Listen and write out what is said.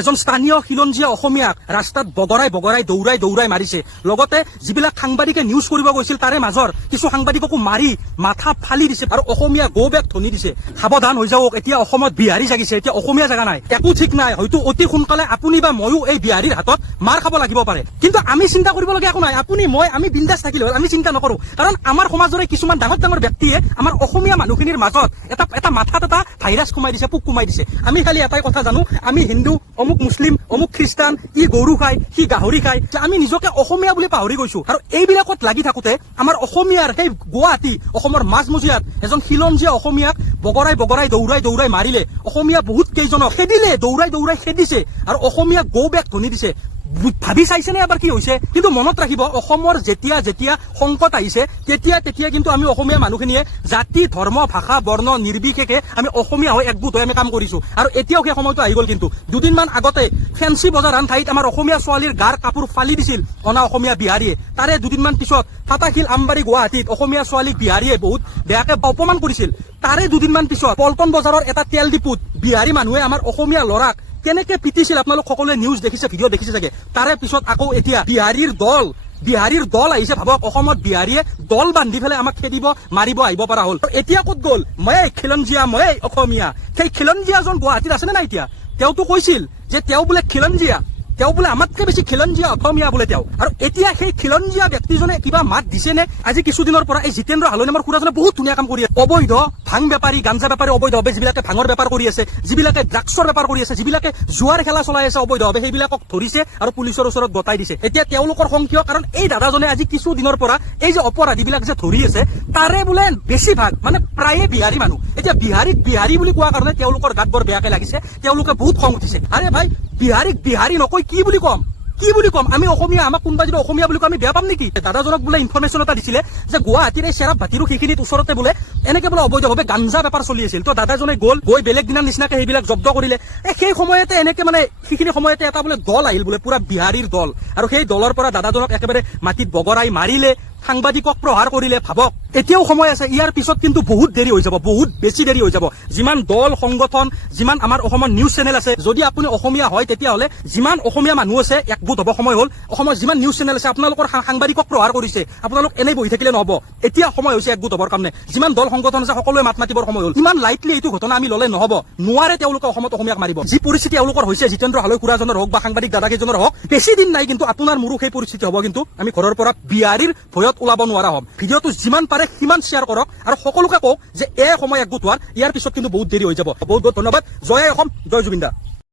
এজন স্থানীয় খিলঞ্জীয়া অসমীয়াক ৰাস্তাত বগৰাই দৌৰাই মাৰিছে। লগতে যিবিলাক সাংবাদিকে নিউজ কৰিব গৈছিল তাৰে মাজৰ কিছু সাংবাদিককো মাৰি মাথা ফালি দিছে আৰু অসমীয়া গো বেগ ধনি দিছে। সাৱধান হৈ যাওক, এতিয়া অসমত বিহাৰী জাগিছে, এতিয়া অসমীয়া জাগা নাই, একো ঠিক নাই। হয়তো অতি সোনকালে আপুনি বা ময়ো এই বিহাৰীৰ হাতত মাৰ খাব লাগিব পাৰে, কিন্তু আমি চিন্তা কৰিবলগীয়া একো নাই। আপুনি মই আমি বিন্দাছ থাকিলে হ'ল, আমি চিন্তা নকৰো। কাৰণ আমাৰ সমাজৰে কিছুমান ডাঙৰ ব্যক্তিয়ে আমাৰ অসমীয়া মানুহখিনিৰ মাজত এটা মাথাত এটা ভাইৰাছ সোমাই দিছে, পোক সোমাই দিছে। আমি খালি এটাই কথা জানো, আমি হিন্দু, অমুক মুছলিম, অমুক খ্ৰীষ্টান, ই গৰু খায়, সি গাহৰি খায়, আমি নিজকে অসমীয়া বুলি পাহৰি গৈছো। আৰু এইবিলাকত লাগি থাকোতে আমাৰ অসমীয়াৰ সেই গুৱাহাটী অসমৰ মাজমজিয়াত এজন খিলঞ্জীয়া অসমীয়াক বগৰাই দৌৰাই মাৰিলে। অসমীয়া বহুত কেইজনক খেদিলে, দৌৰাই খেদিছে আৰু অসমীয়া গৌ বেগ ধনি দিছে। ভাবি চাইছেনে এবাৰ কি হৈছে? কিন্তু মনত ৰাখিব, অসমৰ যেতিয়া সংকট আহিছে তেতিয়া কিন্তু আমি অসমীয়া মানুহখিনিয়ে জাতি, ধৰ্ম, ভাষা, বৰ্ণ নিৰ্বিশেষে আমি অসমীয়া হৈ একগোট হৈ আমি কাম কৰিছো। আৰু এতিয়াও সেই সময়টো আহি গ'ল। কিন্তু দুদিনমান আগতে ফেঞ্চি বজাৰ আন ঠাইত আমাৰ অসমীয়া ছোৱালীৰ গাৰ কাপোৰ ফালি দিছিল অনা অসমীয়া বিহাৰীয়ে। তাৰে দুদিনমান পিছত ফাটাশিল আমবাৰী গুৱাহাটীত অসমীয়া ছোৱালীক বিহাৰীয়ে বহুত বেয়াকে অপমান কৰিছিল। তাৰে দুদিনমান পিছত পল্টন বজাৰৰ এটা তেল ডিপুত বিহাৰী মানুহে আমাৰ অসমীয়া ল'ৰাক কেনেকে পিটিছিল আপোনালোক সকলোৱে নিউজ দেখিছে, ভিডিঅ' দেখিছে চাগে। তাৰে পিছত আকৌ এতিয়া বিহাৰীৰ দল আহিছে। ভাবক, অসমত বিহাৰীয়ে দল বান্ধি পেলাই আমাক খেদিব, মাৰিব আহিব পৰা হ'ল। এতিয়া ক'ত গ'ল? মই খিলঞ্জীয়া, মই অসমীয়া। সেই খিলঞ্জীয়াজন গুৱাহাটীত আছেনে নাই এতিয়া? তেওঁতো কৈছিল যে তেওঁ বোলে খিলঞ্জীয়া, তেওঁ বোলে আমাতকে বেছি খিলঞ্জীয়া অসমীয়া বোলে তেওঁ। আৰু এতিয়া সেই খিলঞ্জীয়া ব্যক্তিজনে কিবা মাত দিছে নে? আজি কিছুদিনৰ পৰা এই জিতেন্দ্ৰ হালৈ নামৰ খুৰাজনে বহুত ধুনীয়া কাম কৰি আছে। অবৈধ ভাং বেপাৰী, গাঞ্জা বেপাৰী অবৈধভাৱে যিবিলাকে ভাঙৰ বেপাৰ কৰি আছে, যিবিলাকে ড্ৰাগছৰ বেপাৰ কৰি আছে, যিবিলাকে জুৱাৰ খেলা চলাই আছে অবৈধভাৱে, সেইবিলাকক ধৰিছে আৰু পুলিচৰ ওচৰত গতাই দিছে। এতিয়া তেওঁলোকৰ সংখ্যক, কাৰণ এই দাদাজনে আজি কিছুদিনৰ পৰা এই যে অপৰাধীবিলাক যে ধৰি আছে তাৰে বোলে বেছিভাগ মানে প্ৰায়ে বিহাৰী মানুহ। এতিয়া বিহাৰী বুলি কোৱা কাৰণে তেওঁলোকৰ গাত বৰ বেয়াকে লাগিছে, তেওঁলোকে বহুত খং উঠিছে। আৰে ভাই, বিহাৰীক বিহাৰী নকৈ কি বুলি কম? আমি অসমীয়া, আমাক কোনোবা যদি অসমীয়া বুলি কয় আমি বেয়া পাম নেকি? দাদাজনক বোলে ইনফৰমেশ্যন এটা দিছিলে যে গুৱাহাটীৰ এই চেৰাপ ভাটিৰো সেইখিনিত ওচৰতে বোলে এনেকে বোলে অবৈধভাৱে গাঞ্জা বেপাৰ চলি আছিল। তো দাদাজনে গৈ বেলেগ দিনাৰ নিচিনাকে সেইবিলাক জব্দ কৰিলে। সেই সময়তে এনেকে মানে সেইখিনি সময়তে এটা বোলে দল আহিল, বোলে পুৰা বিহাৰীৰ দল, আৰু সেই দলৰ পৰা দাদাজনক একেবাৰে মাটিত বগৰাই মাৰিলে, সাংবাদিকক প্ৰহাৰ কৰিলে। ভাবক, এতিয়াও সময় আছে, ইয়াৰ পিছত কিন্তু বহুত দেৰি হৈ যাব, বহুত বেছি দেৰি হৈ যাব। যিমান দল সংগঠন, যিমান আমাৰ অসমৰ নিউজ চেনেল আছে, যদি আপুনি অসমীয়া হয় তেতিয়াহ'লে যিমান অসমীয়া মানুহ আছে একগোট হ'ব সময় হ'ল। অসমৰ যিমান নিউজ চেনেল আছে আপোনালোকৰ সাংবাদিকক প্ৰহাৰ কৰিছে, আপোনালোক এনেই বহি থাকিলে নহ'ব। এতিয়া সময় হৈছে একগোট হ'বৰ কাৰণে। যিমান দল সংগঠন আছে সকলোৱে মাত মাতিবৰ সময় হ'ল। ইমান লাইটলি এইটো ঘটনা আমি ল'লে নহ'ব। নোৱাৰে তেওঁলোকে অসমত অসমীয়াক মাৰিব। যি পৰিস্থিতি এওঁলোকৰ হৈছে, জিতেন্দ্ৰ হালৈ খুৰাজনৰ হওক বা সাংবাদিক দাদাকেইজনৰ হওক, বেছি দিন নাই কিন্তু আপোনাৰ মোৰো সেই পৰিস্থিতি হ'ব। কিন্তু আমি ঘৰৰ পৰা বিহাৰীৰ ভয়ত ওলাব নোৱাৰা হ'ম। ভিডিঅ'টো যিমান পাৰে সিমান শ্বেয়াৰ কৰক আৰু সকলোকে কওক যে এই সময় একগোট হোৱাৰ, ইয়াৰ পিছত কিন্তু বহুত দেৰি হৈ যাব। বহুত ধন্যবাদ। জয় অসম, জয় জুবিন দা।